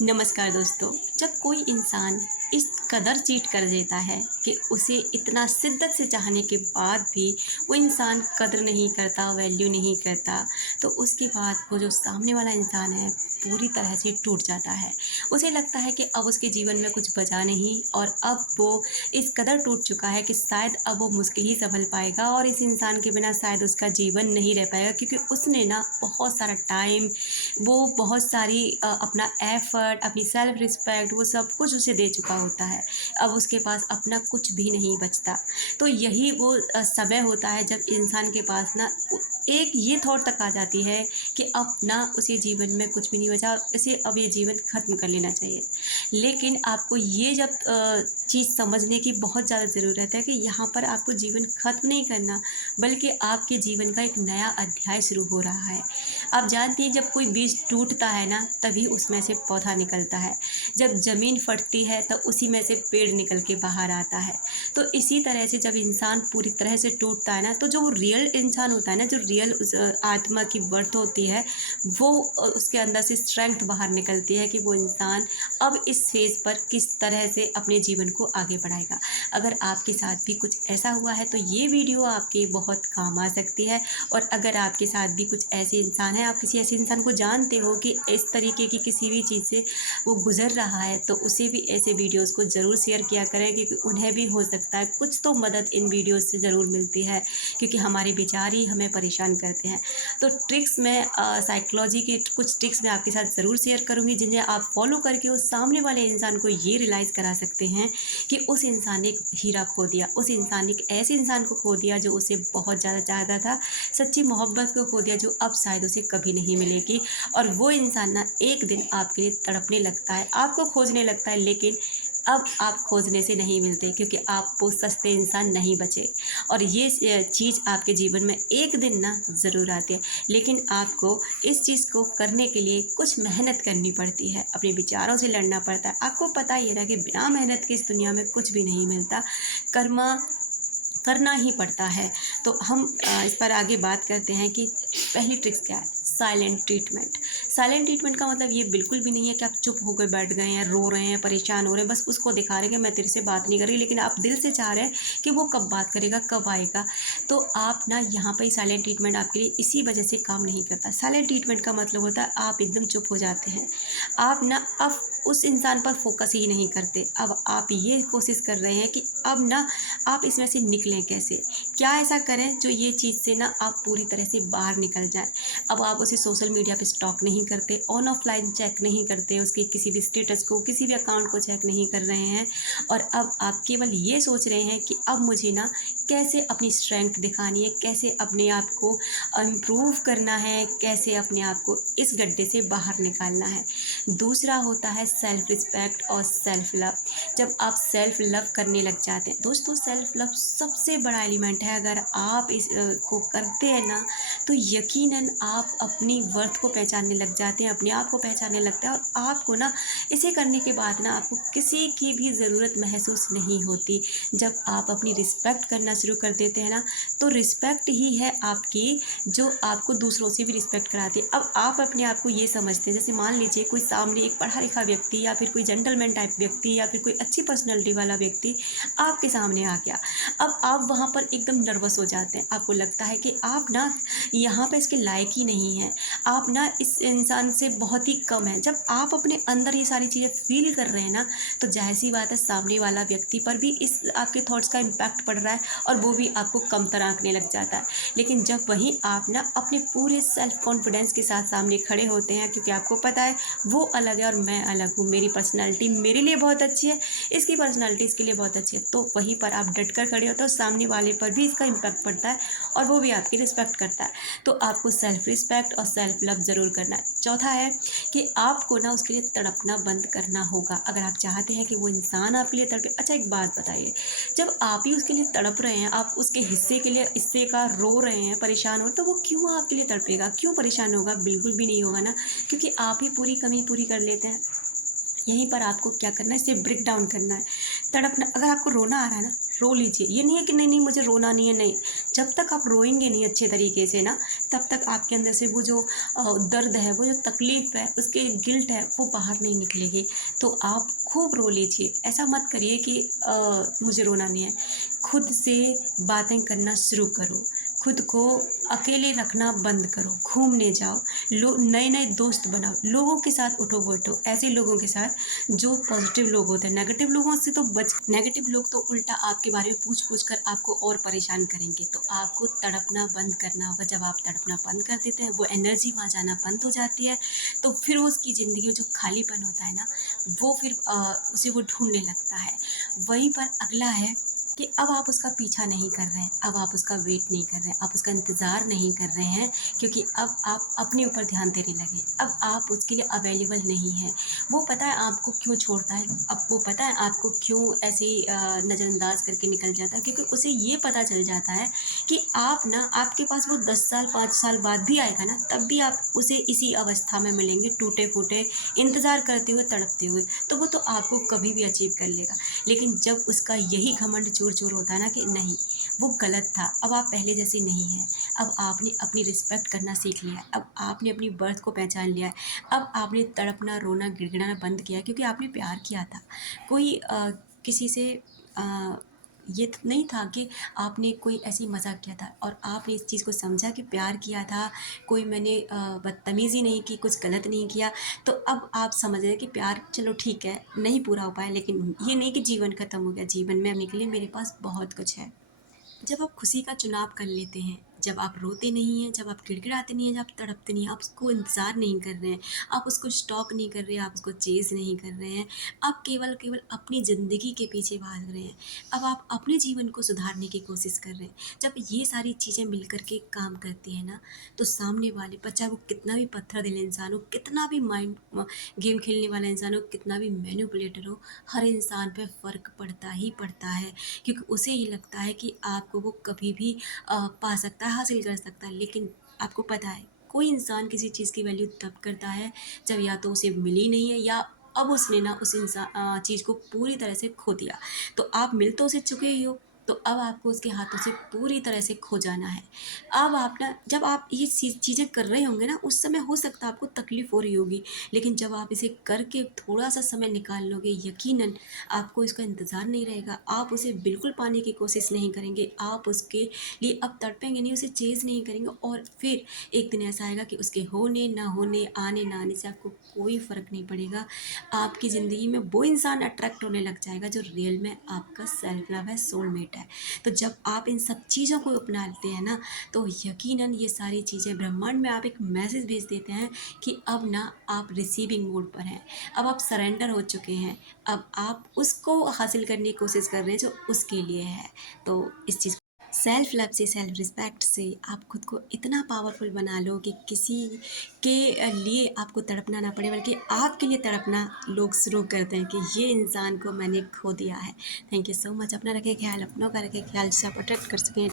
नमस्कार दोस्तों। जब कोई इंसान इस कदर चीट कर देता है कि उसे इतना शिद्दत से चाहने के बाद भी वो इंसान कदर नहीं करता, वैल्यू नहीं करता, तो उसके बाद वो जो सामने वाला इंसान है पूरी तरह से टूट जाता है। उसे लगता है कि अब उसके जीवन में कुछ बचा नहीं और अब वो इस कदर टूट चुका है कि शायद अब वो मुश्किल ही सँभल पाएगा और इस इंसान के बिना शायद उसका जीवन नहीं रह पाएगा, क्योंकि उसने ना बहुत सारा टाइम, वो बहुत सारी अपना एफ़र्ट, अपनी सेल्फ़ रिस्पेक्ट, वो सब कुछ उसे दे चुका होता है। अब उसके पास अपना कुछ भी नहीं बचता। तो यही वो समय होता है जब इंसान के पास ना एक ये थॉट तक आ जाती है कि अब ना उसे जीवन में कुछ भी नहीं बचा और इसे अब ये जीवन ख़त्म कर लेना चाहिए। लेकिन आपको ये जब चीज़ समझने की बहुत ज़्यादा ज़रूरत है कि यहाँ पर आपको जीवन ख़त्म नहीं करना, बल्कि आपके जीवन का एक नया अध्याय शुरू हो रहा है। आप जानती हैं, जब कोई बीज टूटता है ना, तभी उसमें से पौधा निकलता है। जब ज़मीन फटती है तब उसी में से पेड़ निकल के बाहर आता है। तो इसी तरह से जब इंसान पूरी तरह से टूटता है ना, तो जो रियल इंसान होता है ना, जो रियल उस आत्मा की बर्थ होती है, वो उसके अंदर से स्ट्रेंथ बाहर निकलती है कि वो इंसान अब इस फेज़ पर किस तरह से अपने जीवन को आगे बढ़ाएगा। अगर आपके साथ भी कुछ ऐसा हुआ है तो ये वीडियो आपके बहुत काम आ सकती है। और अगर आपके साथ भी कुछ ऐसे इंसान हैं, आप किसी ऐसे इंसान को जानते हो कि इस तरीके की किसी भी चीज़ से वो गुज़र रहा है, तो उसे भी ऐसे वीडियोज़ को ज़रूर शेयर किया करें, क्योंकि उन्हें भी हो सकता है कुछ तो मदद इन वीडियोज़ से ज़रूर मिलती है, क्योंकि हमारे विचार ही हमें परेशान करते हैं। तो ट्रिक्स मैं साइकोलॉजी की कुछ ट्रिक्स मैं आपके साथ ज़रूर शेयर करूँगी, जिन्हें आप फॉलो करके उस सामने वाले इंसान को ये रियलाइज़ करा सकते हैं कि उस इंसान ने एक हीरा खो दिया, उस इंसान ने एक ऐसे इंसान को खो दिया जो उसे बहुत ज़्यादा चाहता था, सच्ची मोहब्बत को खो दिया जो अब शायद उसे कभी नहीं मिलेगी। और वो इंसान ना एक दिन आपके लिए तड़पने लगता है, आपको खोजने लगता है, लेकिन अब आप खोजने से नहीं मिलते, क्योंकि आप वो सस्ते इंसान नहीं बचे। और ये चीज़ आपके जीवन में एक दिन ना ज़रूर आती है, लेकिन आपको इस चीज़ को करने के लिए कुछ मेहनत करनी पड़ती है, अपने विचारों से लड़ना पड़ता है। आपको पता ही है ना कि बिना मेहनत के इस दुनिया में कुछ भी नहीं मिलता। कर्मा करना ही पड़ता है। तो हम इस पर आगे बात करते हैं कि पहली ट्रिक्स क्या है? Silent treatment. साइलेंट ट्रीटमेंट का मतलब ये बिल्कुल भी नहीं है कि आप चुप होकर बैठ गए हैं, रो रहे हैं, परेशान हो रहे हैं, बस उसको दिखा रहे हैं कि मैं तेरे से बात नहीं कर रही, लेकिन आप दिल से चाह रहे हैं कि वो कब बात करेगा, कब आएगा। तो आप ना यहाँ पे साइलेंट ट्रीटमेंट आपके लिए इसी वजह से काम नहीं करता। साइलेंट ट्रीटमेंट का मतलब होता है आप एकदम चुप हो जाते हैं। आप ना अब उस इंसान पर फ़ोकस ही नहीं करते। अब आप ये कोशिश कर रहे हैं कि अब ना आप इसमें से निकलें कैसे? क्या ऐसा करें जो ये चीज़ से ना आप पूरी तरह से बाहर निकल जाएँ। अब आप उसे सोशल मीडिया पे स्टॉक नहीं करते, ऑन ऑफलाइन चेक नहीं करते, उसके किसी भी स्टेटस को, किसी भी अकाउंट को चेक नहीं कर रहे हैं, और अब आप केवल ये सोच रहे हैं कि अब मुझे ना कैसे अपनी स्ट्रेंथ दिखानी है, कैसे अपने आप को इम्प्रूव करना है, कैसे अपने आप को इस गड्ढे से बाहर निकालना है। दूसरा होता है सेल्फ रिस्पेक्ट और सेल्फ लव। जब आप सेल्फ लव करने लग जाते हैं, दोस्तों सेल्फ लव सबसे बड़ा एलिमेंट है। अगर आप इस को करते हैं ना, तो यकीनन आप अपनी वर्थ को पहचानने लग जाते हैं, अपने आप को पहचानने लगते हैं, और आपको ना इसे करने के बाद ना आपको किसी की भी ज़रूरत महसूस नहीं होती। जब आप अपनी रिस्पेक्ट करना शुरू कर देते हैं ना, तो रिस्पेक्ट ही है आपकी जो आपको दूसरों से भी रिस्पेक्ट कराती है। अब आप अपने आप को ये समझते हैं, जैसे मान लीजिए कोई सामने एक पढ़ा लिखा व्यक्ति या फिर कोई जेंटलमैन टाइप व्यक्ति या फिर कोई अच्छी पर्सनैलिटी वाला व्यक्ति आपके सामने आ गया। अब आप वहाँ पर एकदम नर्वस हो जाते हैं, आपको लगता है कि आप ना यहाँ पे इसके लायक ही नहीं हैं, आप ना इस इंसान से बहुत ही कम हैं। जब आप अपने अंदर ये सारी चीज़ें फ़ील कर रहे हैं ना, तो ज़ाहिर-सी बात है सामने वाला व्यक्ति पर भी इस आपके थॉट्स का इम्पैक्ट पड़ रहा है, और वो भी आपको कमतर आंकने लग जाता है। लेकिन जब वहीं आप ना अपने पूरे सेल्फ कॉन्फिडेंस के साथ सामने खड़े होते हैं, क्योंकि आपको पता है वो अलग है और मैं अलग हूँ, मेरी पर्सनैलिटी मेरे लिए बहुत अच्छी है, इसकी पर्सनैलिटी इसके लिए बहुत अच्छी है, तो वहीं पर आप डट कर खड़े होते हो, सामने वाले पर भी इसका इम्पैक्ट पड़ता है और वो भी आपकी रिस्पेक्ट करता है। तो आपको सेल्फ रिस्पेक्ट और सेल्फ लव ज़रूर करना है। चौथा है कि आपको ना उसके लिए तड़पना बंद करना होगा। अगर आप चाहते हैं कि वो इंसान आपके लिए तड़पे, अच्छा एक बात बताइए, जब आप ही उसके लिए तड़प रहे हैं, आप उसके हिस्से के लिए हिस्से का रो रहे हैं, परेशान हो रहे हैं, तो वो क्यों आपके लिए तड़पेगा, क्यों परेशान होगा? बिल्कुल भी नहीं होगा ना, क्योंकि आप ही पूरी कमी पूरी कर लेते हैं। यहीं पर आपको क्या करना है, इसे ब्रेक डाउन करना है। तड़पना, अगर आपको रोना आ रहा है ना, रो लीजिए। ये नहीं है कि नहीं नहीं मुझे रोना नहीं है, नहीं। जब तक आप रोएंगे नहीं अच्छे तरीके से ना, तब तक आपके अंदर से वो जो दर्द है, वो जो तकलीफ़ है, उसकी गिल्ट है, वो बाहर नहीं निकलेगी। तो आप खूब रो लीजिए। ऐसा मत करिए कि मुझे रोना नहीं है। खुद से बातें करना शुरू करो। खुद को अकेले रखना बंद करो। घूमने जाओ, नए-नए दोस्त बनाओ, लोगों के साथ उठो-बैठो, ऐसे लोगों के साथ जो पॉज़िटिव लोग होते हैं। नेगेटिव लोगों से तो नेगेटिव लोग तो उल्टा आपके बारे में पूछ-पूछ कर आपको और परेशान करेंगे। तो आपको तड़पना बंद करना होगा। जब आप तड़पना बंद कर देते हैं, वो एनर्जी वहाँ जाना बंद हो जाती है, तो फिर उसकी ज़िंदगी में जो खालीपन होता है ना, वो फिर उसे वो ढूँढने लगता है। वहीं पर अगला है कि अब आप उसका पीछा नहीं कर रहे हैं, अब आप उसका वेट नहीं कर रहे हैं, आप उसका इंतज़ार नहीं कर रहे हैं, क्योंकि अब आप अपने ऊपर ध्यान देने लगे। अब आप उसके लिए अवेलेबल नहीं हैं। वो पता है आपको क्यों छोड़ता है, अब वो पता है आपको क्यों ऐसे ही नज़रअंदाज करके निकल जाता है, क्योंकि उसे ये पता चल जाता है कि आप ना, आपके पास वो 10 साल 5 साल बाद भी आएगा ना, तब भी आप उसे इसी अवस्था में मिलेंगे, टूटे-फूटे, इंतज़ार करते हुए, तड़पते हुए। तो वो तो आपको कभी भी अचीव कर लेगा। लेकिन जब उसका यही घमंड चूर-चूर होता है ना कि नहीं, वो गलत था, अब आप पहले जैसे नहीं हैं, अब आपने अपनी रिस्पेक्ट करना सीख लिया है, अब आपने अपनी वर्थ को पहचान लिया है, अब आपने तड़पना, रोना, गिड़गिड़ाना बंद किया है, क्योंकि आपने प्यार किया था। कोई किसी से अ, ये नहीं था कि आपने कोई ऐसे ही मज़ाक किया था और आपने इस चीज़ को समझा कि प्यार किया था, कोई मैंने बदतमीज़ी नहीं की, कुछ गलत नहीं किया। तो अब आप समझ रहे हैं कि प्यार चलो ठीक है, नहीं पूरा हो पाया, लेकिन ये नहीं कि जीवन ख़त्म हो गया। जीवन में अभी के लिए मेरे पास बहुत कुछ है। जब आप खुशी का चुनाव कर लेते हैं, जब आप रोते नहीं हैं, जब आप गिड़गिड़ाते नहीं हैं, जब आप तड़पते नहीं हैं, आप उसको इंतज़ार नहीं कर रहे हैं, आप उसको स्टॉक नहीं कर रहे हैं, आप उसको चेज़ नहीं कर रहे हैं, आप केवल केवल अपनी ज़िंदगी के पीछे भाग रहे हैं। अब आप अपने जीवन को सुधारने की कोशिश कर रहे हैं। जब ये सारी चीज़ें मिल कर के काम करती हैं ना, तो सामने वाले पर, चाहे वो कितना भी पत्थर दिल इंसान हो, कितना भी माइंड गेम खेलने वाला इंसान हो, कितना भी मैनिपुलेटर हो, हर इंसान पे फ़र्क पड़ता ही पड़ता है। क्योंकि उसे ये लगता है कि आपको वो कभी भी पा सकता है, हासिल कर सकता है। लेकिन आपको पता है, कोई इंसान किसी चीज़ की वैल्यू तब करता है जब या तो उसे मिली नहीं है, या अब उसने ना उस चीज़ को पूरी तरह से खो दिया। तो आप मिल तो उसे चुके ही हो, तो अब आपको उसके हाथों से पूरी तरह से खो जाना है। अब आप ना, जब आप ये चीज़ें कर रहे होंगे ना, उस समय हो सकता है आपको तकलीफ़ हो रही होगी, लेकिन जब आप इसे करके थोड़ा-सा समय निकाल लोगे, यकीनन आपको इसका इंतज़ार नहीं रहेगा। आप उसे बिल्कुल पाने की कोशिश नहीं करेंगे। आप उसके लिए अब तड़पेंगे नहीं, उसे चेज़ नहीं करेंगे, और फिर एक दिन ऐसा आएगा कि उसके होने, ना होने, आने, ना आने से आपको कोई फ़र्क नहीं पड़ेगा। आपकी ज़िंदगी में वो इंसान अट्रैक्ट होने लग जाएगा जो रियल में आपका सेल्फ लव है, सोलमेट है। तो जब आप इन सब चीज़ों को अपनाते हैं ना, तो यकीनन ये सारी चीज़ें, ब्रह्मांड में आप एक मैसेज भेज देते हैं कि अब ना आप रिसीविंग मोड पर हैं। अब आप सरेंडर हो चुके हैं। अब आप उसको हासिल करने की कोशिश कर रहे हैं जो उसके लिए है। तो इस चीज़, सेल्फ लव से, सेल्फ रिस्पेक्ट से आप खुद को इतना पावरफुल बना लो कि किसी के लिए आपको तड़पना ना पड़े, बल्कि आपके लिए तड़पना लोग शुरू कर दें कि ये इंसान को मैंने खो दिया है। Thank you so much. अपना रखें ख्याल, अपनों का रखें ख्याल, जिससे आप अट्रैक्ट कर सकें